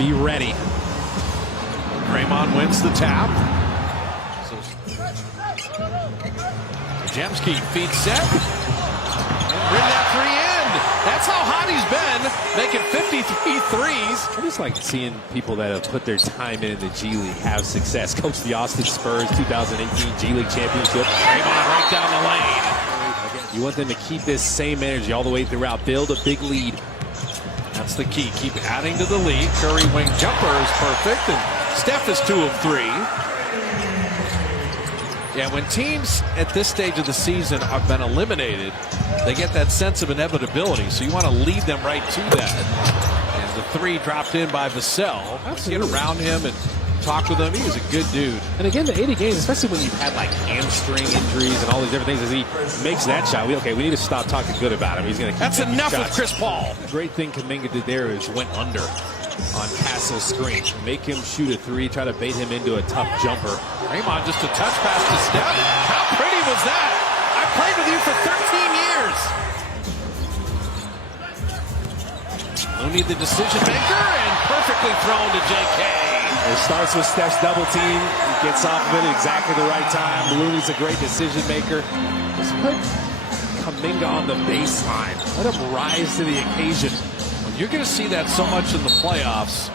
Be ready. Draymond wins the tap. Jemski feed set. And bring that three in. That's how hot he's been, making 53 threes. I just like seeing people that have put their time in the G League have success. Coach the Austin Spurs 2018 G League Championship. Draymond right down the lane. You want them to keep this same energy all the way throughout. Build a big lead. That's the key. Keep adding to the lead. Curry wing jumper is perfect, and Steph is 2 of 3. Yeah, when teams at this stage of the season have been eliminated, they get that sense of inevitability. So you want to lead them right to that. And the 3 dropped in by Vassell. Get around him and talk with him. He is a good dude. And again, the 80 games, especially when you've had like hamstring injuries and all these different things, as he makes that shot, we need to stop talking good about him. He's going to keep That's enough shots. with Chris Paul. The great thing Kuminga did there is went under on Castle's screen. Make him shoot a 3, try to bait him into a tough jumper. Draymond just a touch pass to Steph. How pretty was that? I played with you for 13 years. Looney the decision maker and perfectly thrown to JK. It starts with Steph's double team. He gets off of it at exactly the right time. Looney's a great decision maker. Just put Kuminga on the baseline. Let him rise to the occasion. You're going to see that so much in the playoffs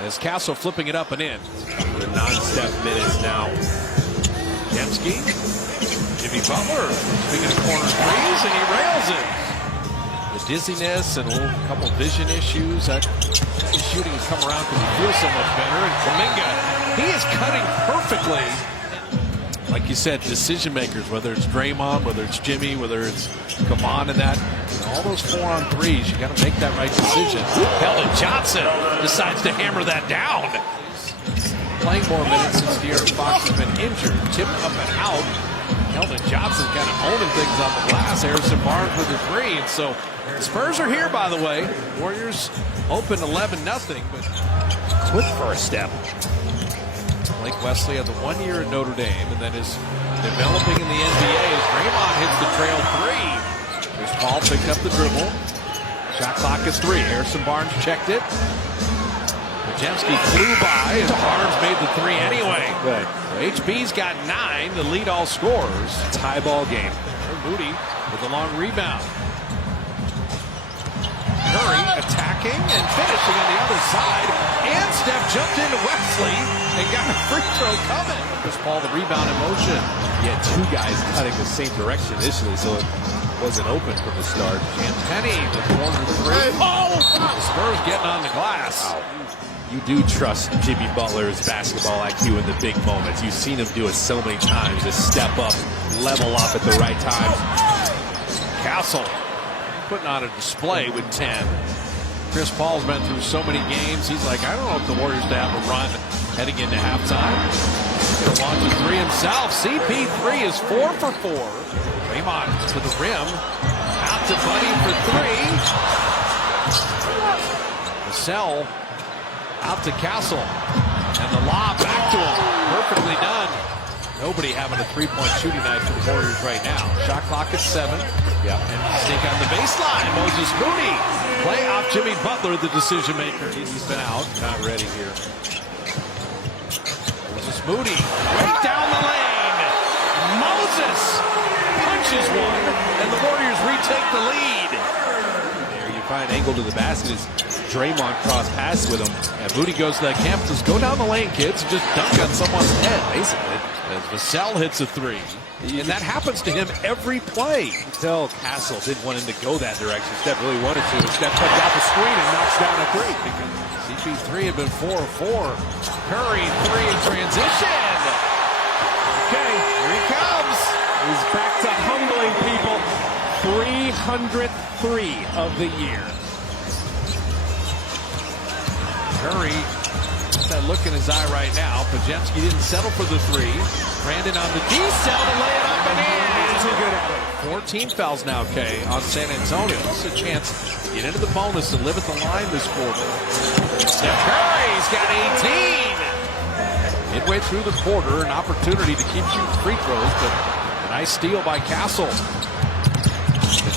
as Castle flipping it up and in. The non-Steph minutes now. Jemski, Jimmy Butler, speaking of corner threes, and he rails it. The dizziness and a couple vision issues. That shooting has come around because he feels so much better. And Kuminga, he is cutting perfectly. Like you said, decision makers, whether it's Draymond, whether it's Jimmy, whether it's Kaman and that. All those 4-on-3s, you got to make that right decision. Keldon Johnson decides to hammer that down. Playing more minutes since De'Aaron Fox has been injured. Tipped up and out. Keldon Johnson kind of owning things on the glass. Harrison Barnes with a 3. And so the Spurs are here, by the way. Warriors open 11-0. But Quick first step. Blake Wesley had the 1 year at Notre Dame and then is developing in the NBA as Draymond hits the trail 3. There's Paul picked up the dribble. Shot clock is 3. Harrison Barnes checked it. Jemski flew by as Barnes made the 3 anyway. Good. HB's got 9 to lead all scorers. Tie ball game. Moody with a long rebound. Curry attacking and finishing on the other side. And Steph jumped into Wesley and got a free throw coming. Chris Paul, the rebound in motion. You had 2 guys cutting the same direction initially, so it wasn't open from the start. Penny with corner 3. Oh! The Spurs getting on the glass. Wow. You do trust Jimmy Butler's basketball IQ in the big moments. You've seen him do it so many times. Just step up, level up at the right time. Castle putting on a display with 10. Chris Paul's been through so many games. He's like, I don't know if the Warriors to have a run heading into halftime. He'll launch a 3 himself. CP3 is 4 for 4. Draymond to the rim. Out to Buddy for 3. Vassell out to Castle. And the lob back to him. Perfectly done. Nobody having a 3-point shooting night for the Warriors right now. Shot clock at 7. Yep. And sneak on the baseline. Moses Moody. Play off Jimmy Butler, the decision maker. He's been out. Not ready here. Moses Moody. Right down the lane. Moses punches one. And the Warriors retake the lead. There you find angle to the basket as Draymond cross pass with him. And Moody goes to that camp, says, go down the lane, kids, and just dunk on someone's head, basically. As Vassell hits a 3. And that happens to him every play. You can tell Castle didn't want him to go that direction. Steph really wanted to. Steph comes off the screen and knocks down a 3. CP3 had been 4 of 4. Curry, 3 in transition. Okay, Here he comes. he's back to humbling people. 303 of the year. Curry, that look in his eye right now. Pajemski didn't settle for the 3. Brandon on the D-cell to lay it up and in. Too good at it. 14 fouls now, Kay, on San Antonio. This is a chance to get into the bonus and live at the line this quarter. Steph Curry's got 18. Midway through the quarter, an opportunity to keep shooting free throws, but a nice steal by Castle.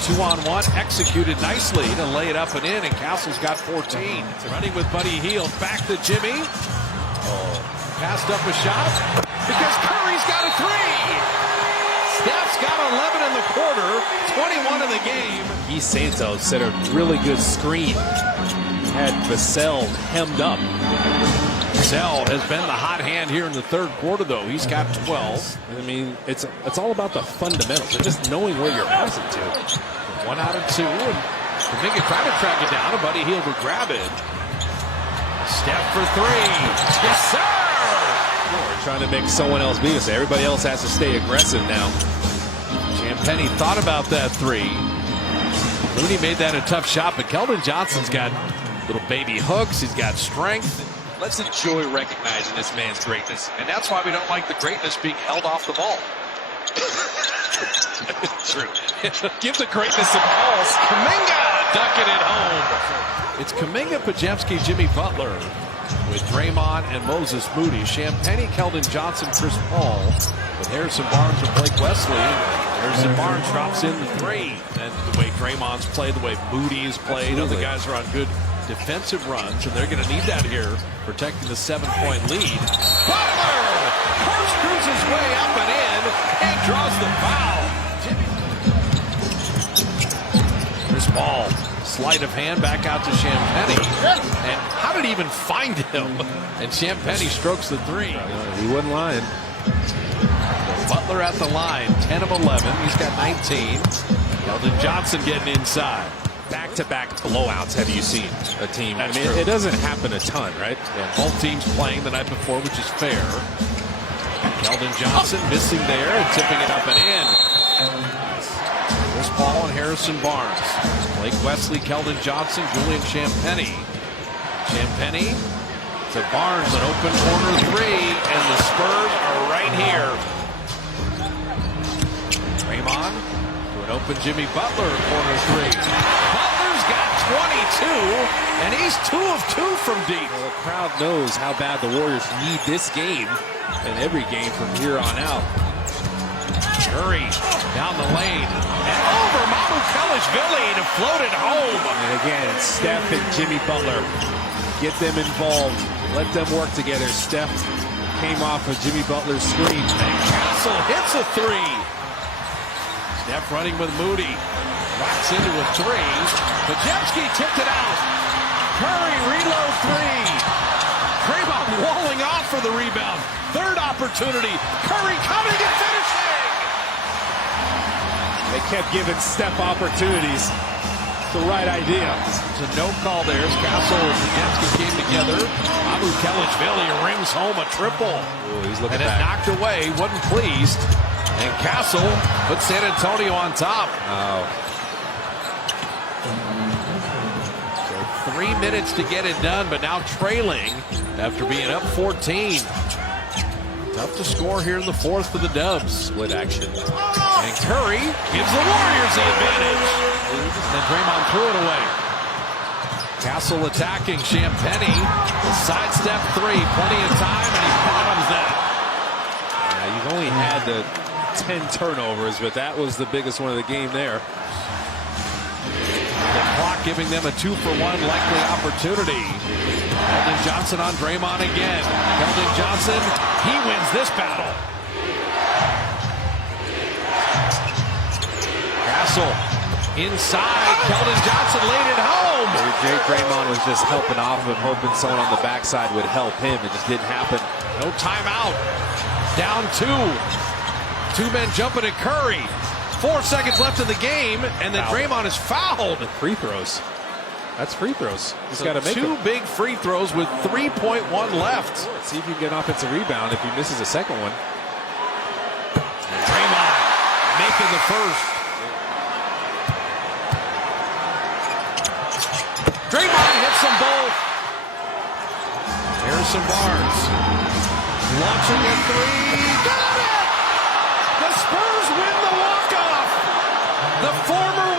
2-on-1 executed nicely to lay it up and in, and Castle's got 14. Running with Buddy Hield, back to Jimmy. Passed up a shot because Curry's got a three. Steph's got 11 in the quarter, 21 in the game. Santos set a really good screen. Had Vassell hemmed up. Vassell has been the hot hand here in the third quarter, though. He's got 12. I mean, it's all about the fundamentals. It's just knowing where you're passing to. 1 out of 2, and Kuminga tried to track it down, and Buddy Hield would grab it. Steph for 3. Yes, sir! We're trying to make someone else beat us. Everybody else has to stay aggressive now. Champagnie thought about that 3. Looney made that a tough shot, but Keldon Johnson's got little baby hooks. He's got strength. Let's enjoy recognizing this man's greatness. And that's why we don't like the greatness being held off the ball. True. Give the greatness some balls. Kuminga ducking it home. It's Kuminga, Podziemski, Jimmy Butler with Draymond and Moses Moody. Champagnie, Keldon Johnson, Chris Paul with Harrison Barnes and Blake Wesley. Harrison Barnes drops in the 3. And the way Draymond's played, the way Moody's played, other guys are on good defensive runs, and they're going to need that here, protecting the 7-point lead. Butler corkscrews his way up and in, and draws the foul. Chris Paul, sleight of hand back out to Champagnie. And how did he even find him? And Champagnie strokes the 3. He wasn't lying. Butler at the line, 10 of 11. He's got 19. Keldon Johnson getting inside. Back-to-back blowouts have you seen a team? That's I mean, true. it doesn't happen a ton, right? Yeah, both teams playing the night before, which is fair. Keldon Johnson missing there and tipping it up and in. Chris Paul and Harrison Barnes. Blake Wesley, Keldon Johnson, Julian Champagnie. Champagnie to Barnes, an open corner 3, and the Spurs are right here. Draymond to an open Jimmy Butler, corner 3. Butler's got 22, and he's 2 of 2 from deep. Well, the crowd knows how bad the Warriors need this game and every game from here on out. Curry down the lane and over Mamu-Kelishvili to float it home. And again, Steph and Jimmy Butler, get them involved. Let them work together. Steph came off of Jimmy Butler's screen. And Castle hits a 3. Steph running with Moody. Rocks into a 3. Podziemski tipped it out. Curry reload 3. Draymond walling off for the rebound. Third opportunity. Curry coming and finishing. They kept giving Steph opportunities. The right idea. It's a no call there as Castle and Podziemski came together. Mamu-Kelishvili rings home a triple. Ooh, he's looking and back. it knocked away. Wasn't pleased. And Castle put San Antonio on top. Oh. So 3 minutes to get it done, but now trailing after being up 14. Tough to score here in the fourth for the Dubs. Split action. And Curry gives the Warriors the advantage. And then Draymond threw it away. Castle attacking Champagnie. Sidestep 3. Plenty of time, and he bottoms that. You've only had the 10 turnovers, but that was the biggest one of the game there. The clock giving them a 2-for-1 likely opportunity. Keldon Johnson on Draymond again. Keldon Johnson, he wins this battle. Castle inside. Keldon Johnson laid it home. Draymond was just helping off of him, hoping someone on the backside would help him. It just didn't happen. No timeout. Down 2. 2 men jumping at Curry. 4 seconds left in the game, and then Draymond is fouled. Free throws. That's free throws. He's So got to make 2 them. big free throws with 3.1 left. See if you can get an offensive rebound if he misses a second one. Draymond making the first. Draymond hits them both. Harrison Barnes launching a 3. Got it! The Spurs win the walk-off. The former